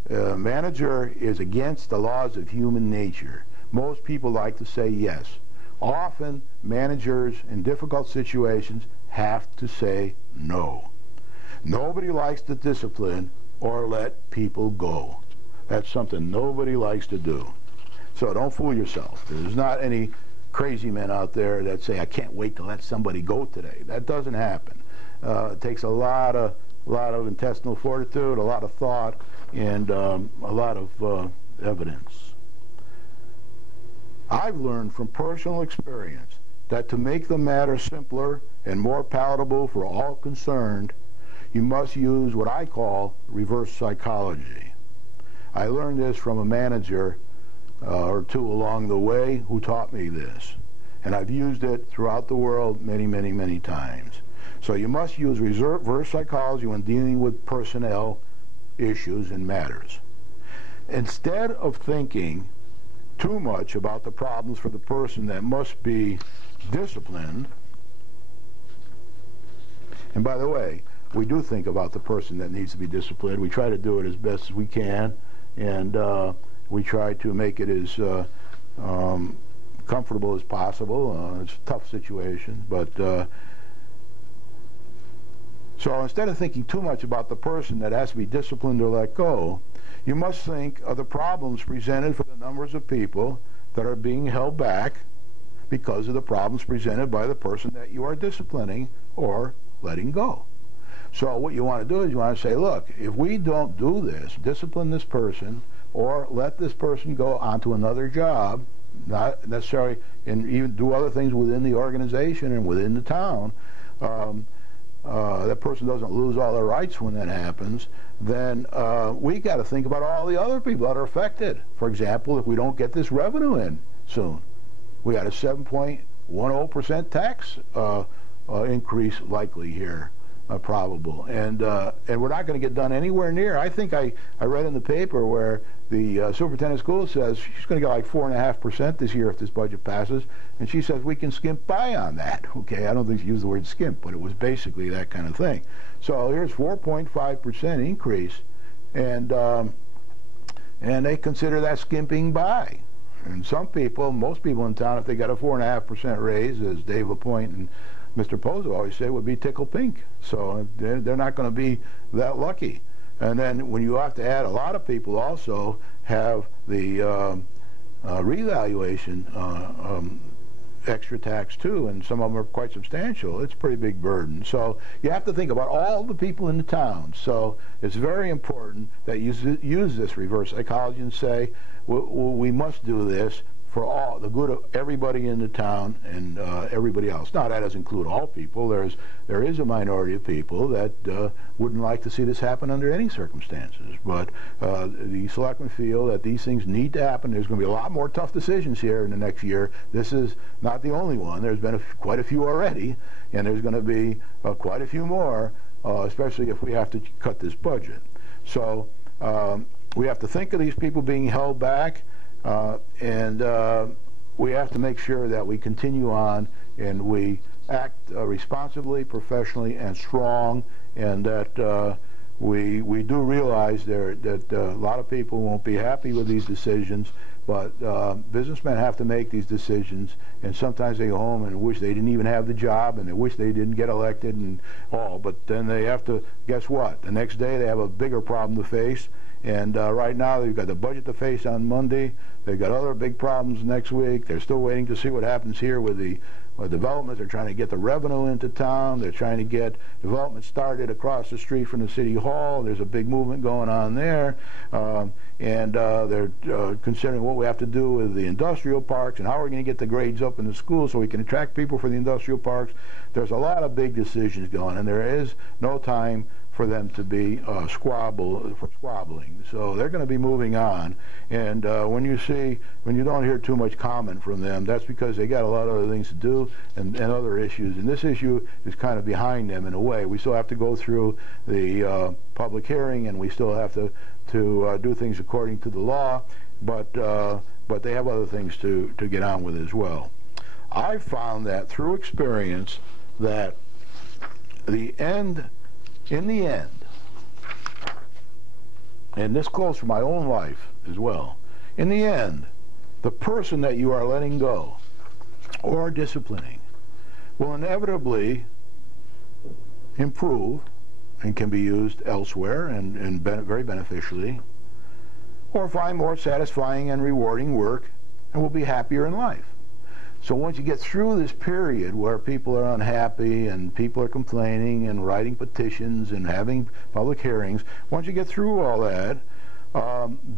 A manager is against the laws of human nature. Most people like to say yes. Often, managers in difficult situations have to say no. Nobody likes to discipline or let people go. That's something nobody likes to do. So don't fool yourself. There's not any crazy men out there that say, I can't wait to let somebody go today. That doesn't happen. It takes a lot of intestinal fortitude, a lot of thought, and a lot of evidence. I've learned from personal experience that to make the matter simpler and more palatable for all concerned, you must use what I call reverse psychology. I learned this from a manager or two along the way who taught me this, and I've used it throughout the world many, many, many times. So you must use reverse psychology when dealing with personnel issues and matters. Instead of thinking too much about the problems for the person that must be disciplined, And by the way, we do think about the person that needs to be disciplined. We try to do it as best as we can, and we try to make it as comfortable as possible. It's a tough situation, but so instead of thinking too much about the person that has to be disciplined or let go, you must think of the problems presented for the numbers of people that are being held back because of the problems presented by the person that you are disciplining or letting go. So what you want to do is you want to say, look, if we don't do this, discipline this person, or let this person go onto another job, not necessarily, and even do other things within the organization and within the town, that person doesn't lose all their rights when that happens, then we got to think about all the other people that are affected. For example, if we don't get this revenue in soon, we got a 7.10% tax increase likely here. Probable, and we're not going to get done anywhere near. I think I read in the paper where the superintendent of schools says she's going to get like 4.5% this year if this budget passes, and she says we can skimp by on that. Okay, I don't think she used the word skimp, but it was basically that kind of thing. So here's 4.5% increase, and they consider that skimping by. And some people, most people in town, if they got a 4.5% raise, as Dave LaPointe and Mr. Pozo always say, would be tickle pink. So they're not going to be that lucky. And then when you have to add, a lot of people also have the revaluation extra tax too, and some of them are quite substantial. It's a pretty big burden. So you have to think about all the people in the town. So it's very important that you use this reverse psychology and say, we must do this for all the good of everybody in the town and everybody else. Now that doesn't include all people. There is a minority of people that wouldn't like to see this happen under any circumstances. But the selectmen feel that these things need to happen. There's going to be a lot more tough decisions here in the next year. This is not the only one. There's been quite a few already, and there's going to be quite a few more, especially if we have to cut this budget. So we have to think of these people being held back. And we have to make sure that we continue on and we act responsibly, professionally, and strong, and that we do realize that a lot of people won't be happy with these decisions, but businessmen have to make these decisions, and sometimes they go home and wish they didn't even have the job, and they wish they didn't get elected and all, but then they have to, guess what? The next day they have a bigger problem to face. And right now they've got the budget to face on Monday. They've got other big problems next week. They're still waiting to see what happens here with the development. They're trying to get the revenue into town. They're trying to get development started across the street from the city hall. There's a big movement going on there. And they're considering what we have to do with the industrial parks and how we're going to get the grades up in the schools so we can attract people for the industrial parks. There's a lot of big decisions going, and there is no time for them to be squabbling. So they're going to be moving on. And when you don't hear too much comment from them, that's because they got a lot of other things to do and other issues. And this issue is kind of behind them in a way. We still have to go through the public hearing, and we still have to do things according to the law, but they have other things to get on with as well. I've found that through experience that in the end, and this goes for my own life as well, in the end, the person that you are letting go or disciplining will inevitably improve and can be used elsewhere and very beneficially, or find more satisfying and rewarding work and will be happier in life. So once you get through this period where people are unhappy and people are complaining and writing petitions and having public hearings, once you get through all that,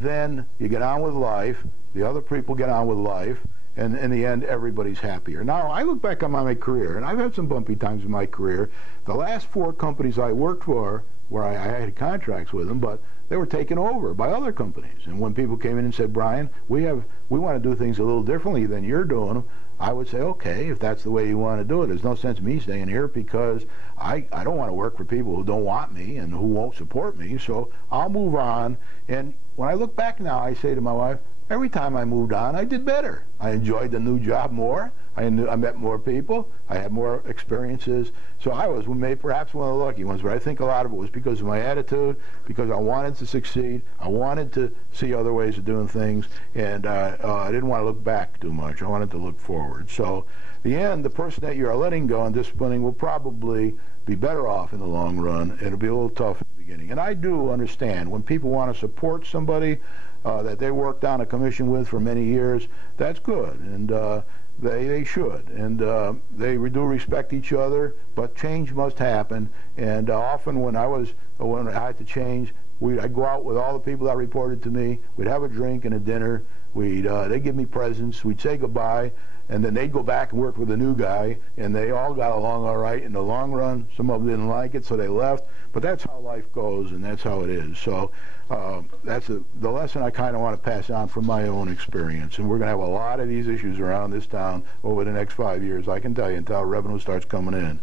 then you get on with life, the other people get on with life, and in the end, everybody's happier. Now, I look back on my career, and I've had some bumpy times in my career. The last 4 companies I worked for, where I had contracts with them, but they were taken over by other companies. And when people came in and said, Brian, we want to do things a little differently than you're doing them, I would say, okay, if that's the way you want to do it. There's no sense in me staying here because I don't want to work for people who don't want me and who won't support me, so I'll move on. And when I look back now, I say to my wife, every time I moved on, I did better. I enjoyed the new job more. I met more people. I had more experiences. So I was perhaps one of the lucky ones, but I think a lot of it was because of my attitude, because I wanted to succeed. I wanted to see other ways of doing things, and I didn't want to look back too much. I wanted to look forward. So the end, the person that you are letting go and disciplining will probably be better off in the long run. It'll be a little tough in the beginning. And I do understand when people want to support somebody that they worked on a commission with for many years, that's good, and they should, and they do respect each other, but change must happen. And often when I had to change, I'd go out with all the people that reported to me. We'd have a drink and a dinner. They'd give me presents. We'd say goodbye, and then they'd go back and work with a new guy, and they all got along all right in the long run. Some of them didn't like it, so they left. But that's how life goes, and that's how it is. So that's the lesson I kind of want to pass on from my own experience. And we're going to have a lot of these issues around this town over the next 5 years, I can tell you, until revenue starts coming in.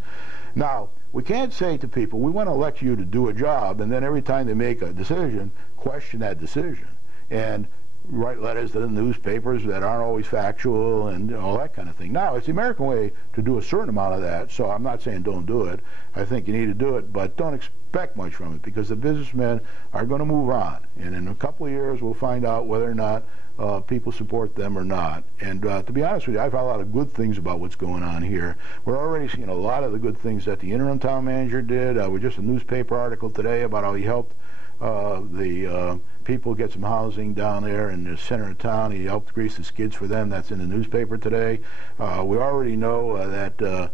Now, we can't say to people, we want to elect you to do a job, and then every time they make a decision, question that decision. And write letters to the newspapers that aren't always factual and all that kind of thing. Now, it's the American way to do a certain amount of that, so I'm not saying don't do it. I think you need to do it, but don't expect much from it, because the businessmen are going to move on. And in a couple of years, we'll find out whether or not people support them or not. And to be honest with you, I've had a lot of good things about what's going on here. We're already seeing a lot of the good things that the interim town manager did. We just a newspaper article today about how he helped the people get some housing down there in the center of town. He helped grease the skids for them. That's in the newspaper today. We already know that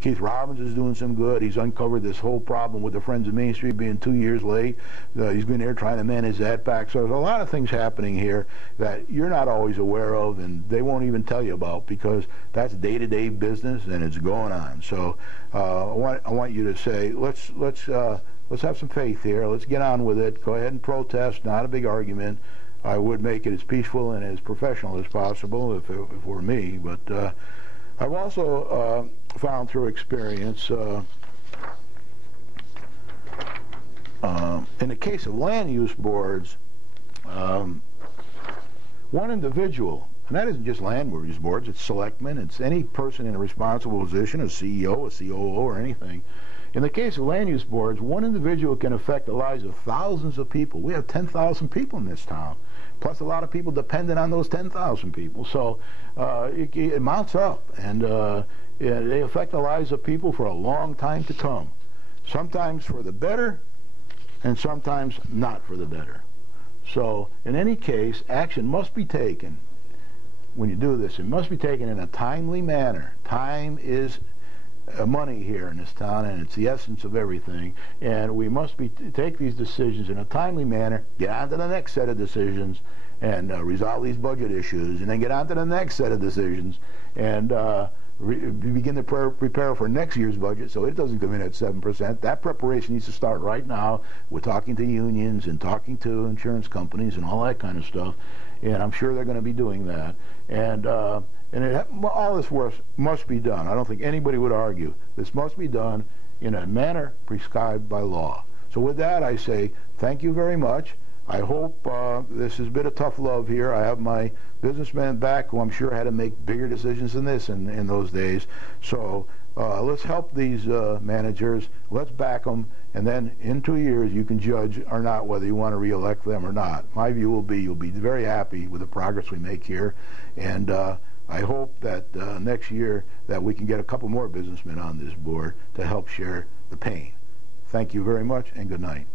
Keith Robbins is doing some good. He's uncovered this whole problem with the Friends of Main Street being 2 years late. He's been there trying to manage that back. So there's a lot of things happening here that you're not always aware of, and they won't even tell you about, because that's day-to-day business and it's going on. So I want you to say, let's have some faith here. Let's get on with it. Go ahead and protest. Not a big argument. I would make it as peaceful and as professional as possible if it were me. But I've also found through experience, in the case of land use boards, one individual, and that isn't just land use boards, it's selectmen, it's any person in a responsible position, a CEO, a COO, or anything. In the case of land use boards, one individual can affect the lives of thousands of people. We have 10,000 people in this town, plus a lot of people dependent on those 10,000 people. So it mounts up, and they affect the lives of people for a long time to come, sometimes for the better and sometimes not for the better. So in any case, action must be taken. When you do this, it must be taken in a timely manner. Time is money here in this town, and it's the essence of everything, and we must take these decisions in a timely manner, get on to the next set of decisions, and resolve these budget issues, and then get on to the next set of decisions, and begin to prepare for next year's budget so it doesn't come in at 7%. That preparation needs to start right now. We're talking to unions and talking to insurance companies and all that kind of stuff, and I'm sure they're going to be doing that. And all this work must be done. I don't think anybody would argue. This must be done in a manner prescribed by law. So with that, I say thank you very much. I hope this has been a tough love here. I have my businessmen back who I'm sure had to make bigger decisions than this in those days. So let's help these managers. Let's back them. And then in 2 years, you can judge or not whether you want to re-elect them or not. My view will be you'll be very happy with the progress we make here. And I hope that next year that we can get a couple more businessmen on this board to help share the pain. Thank you very much, and good night.